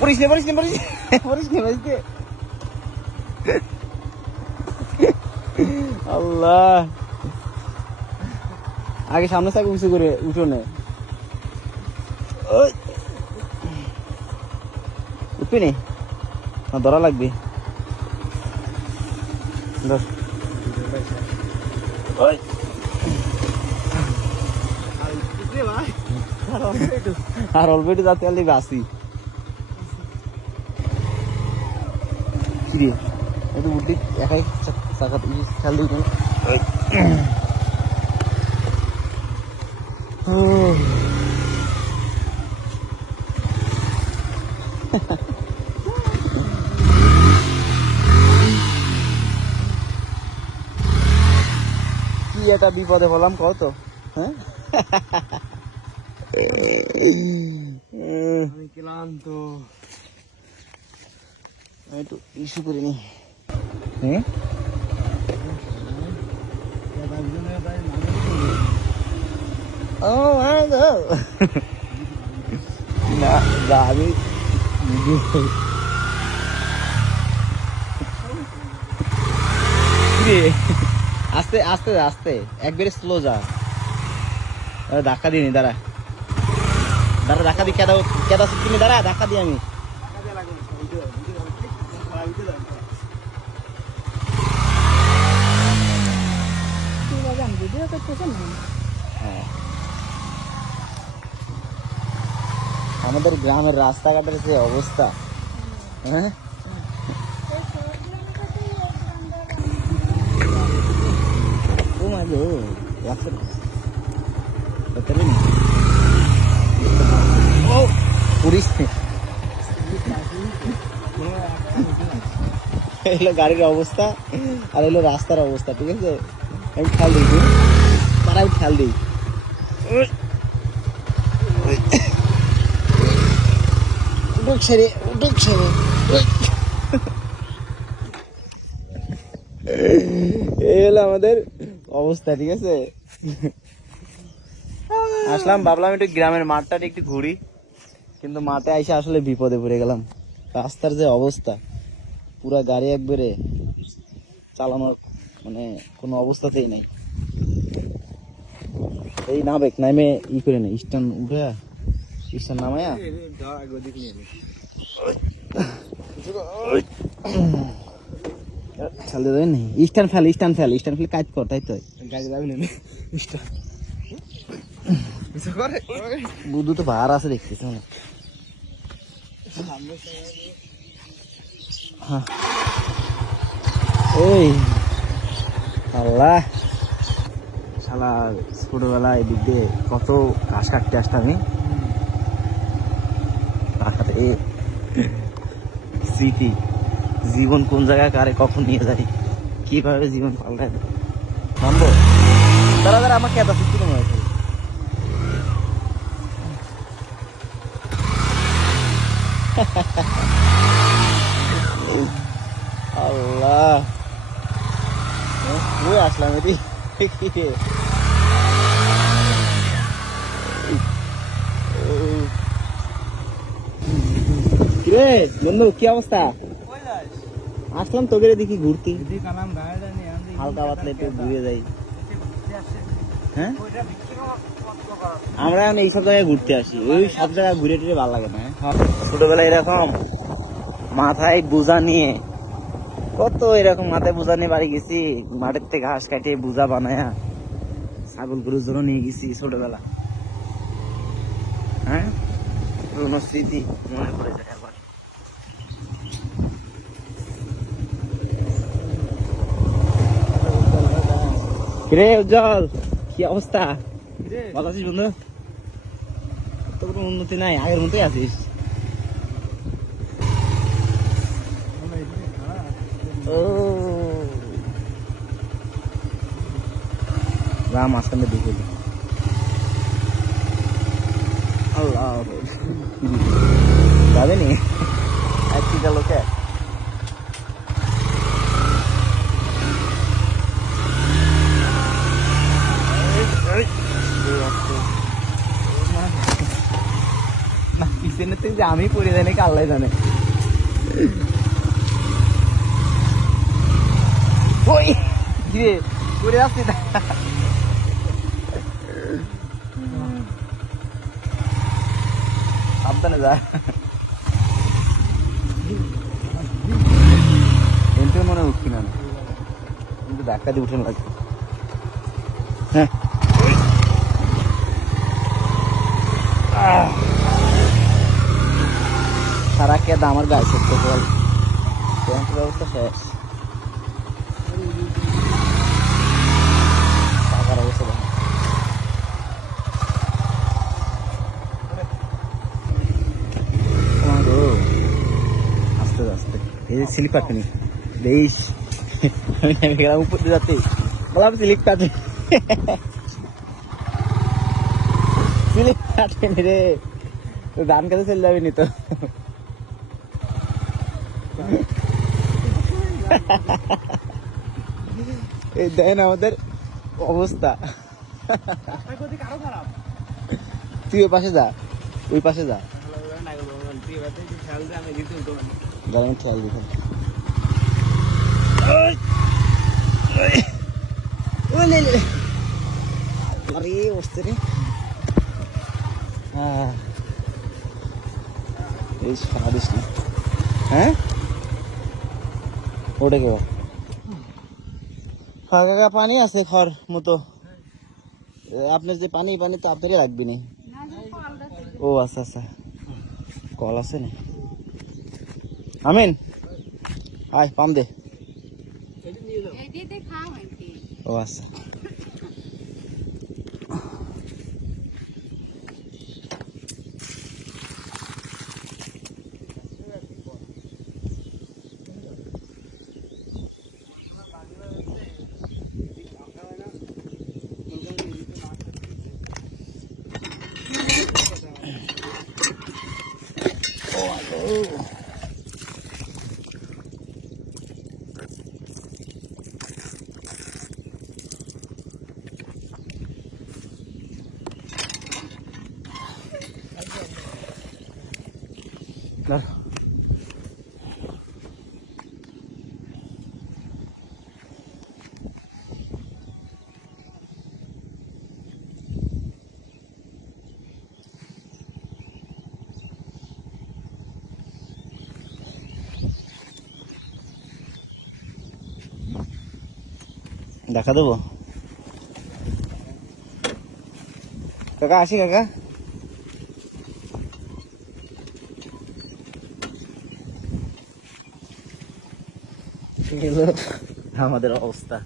পড়িস নে, পড়িস নে, পড়িস নে, পড়িস নে, পড়িস নে। আল্লাহ, আগে সামনে থাকে উঁচু করে উঠো নে। উঠবি নি না, ধরা লাগবে। ধর। ওই। আর অল্প একটু যাতে আলি বাসি কিরে একটু উঠি একাই চাকা খেয়াল দিই। কি একটা বিপদে বললাম কত। হ্যাঁ, আমি ক্লান্ত। একটু ইস্যু করে নি। হ্যাঁ, ও না আমি আস্তে আস্তে আস্তে একবারে স্লো যা। ধাক্কা দিই দাঁড়া, দাঁড়া ধাক্কা দিই। কেদা কেদা শিখিনি, দাঁড়া ধাক্কা দিই আমি। হ্যাঁ, আমাদের গ্রামের রাস্তাঘাটের যে অবস্থা, হ্যাঁ এগুলো গাড়ির অবস্থা আর এগুলো রাস্তার অবস্থা। ঠিক আছে, আমি খেয়াল দিই, তারা আমি খেয়াল দিই। উঠুক ছেড়ে, উঠুক ছেড়ে। এই হলো আমাদের অবস্থা। ঠিক আছে, আসলাম, ভাবলাম একটু গ্রামের মাঠটা একটু ঘুরি, কিন্তু মাঠে আইসে আসলে বিপদে পড়ে গেলাম। রাস্তার যে অবস্থা, পুরা গাড়ি একবারে চালানোর মানে কোনো অবস্থাতেই নাই। এই নাবেক নামে ই করে নেই, স্ট্যান্ড উঠে স্ট্যান্ড নামায়া চালিয়ে দেবেন। Stand fail, stand fail, stand ফেলে কাজ কর, তাই তো গাড়ি যাবি না বুদ্ধু তো ভার আছে দেখতেছ না। এই আল্লাহ, শালা ছোটবেলায় এদিক দিয়ে কত ঘাস কাটতে আসতাম আমি। স্মৃতি, জীবন কোন জায়গায় কারে কখন নিয়ে যায়, কিভাবে জীবন পাল্টায়। নামবো, দাঁড়া দাঁড়া, আমার কেদা শিখতে মনে হয়েছে। আল্লাহ, আসলাম এটি কিরে বন্ধু, কি অবস্থা? আসলাম তোকে দেখি ঘুরতে, হালকা পাতলা একটু ঘুরে যাই। হ্যাঁ, আমরা এখন এইসব জায়গায় ঘুরতে আসি, ওই সব জায়গায় ঘুরে টুরে ভালো লাগে না। ছোটবেলায় এরকম মাথায় বোঝা নিয়ে, কত এরকম মাথায় বোঝা নিয়ে বাড়ি গেছি, মাঠের থেকে ঘাস কাটিয়ে বোঝা বানায়া ছাগল গরুর জন্য নিয়ে গেছি ছোটবেলা। হ্যাঁ, পুরোনো স্মৃতি মনে পড়ে যায় আবার। কিরে উজ্জ্বল, কি অবস্থা? ভালো আছিস বন্ধু? তো কোনো উন্নতি নাই, আগের মতোই আছিস। ও রাম মাঝখানে দেখে আল্লাহ যাবে নি একটি লোকে। না পিছনে তুই যে আমি পড়ে যাই নাকি আল্লাহ জানে। ওই কিরে পড়ে যাচ্ছি না। সাবধানে যা। এনতে মনে উঠছি না, কিন্তু ধাক্কা দিয়ে উঠে লাগবে। হ্যাঁ সারা কে আমার গায়ে সত্য বল, ব্যবস্থা শেষ। টাকার অবস্থা দেখো। আস্তে আস্তে এই যে স্লিপ কাটেনি বেশ, আমি গেলাম উপর দিয়ে যাচ্ছি, বললাম স্লিপ কাটে, স্লিপ কাটেনি রে, তো ধান কাছে চলে যাবি নি তো। এই দেখেন আমাদের অবস্থা। তুই ওই পাশে যা, ওই পাশে যা, খেয়াল দিতে। আরে বসতে রে, হ্যাঁ এই সারাদিস না। হ্যাঁ ওটা কেউ কাকা পানি আছে খর মতো, আপনার যে পানি পানি তো আপনারই লাগবে না। ও আচ্ছা আচ্ছা, কল আছে না। আমিন আয় পাম দে। ও আচ্ছা দেখা দেবো কাকা, আসি কাকা। আমাদের অবস্থা।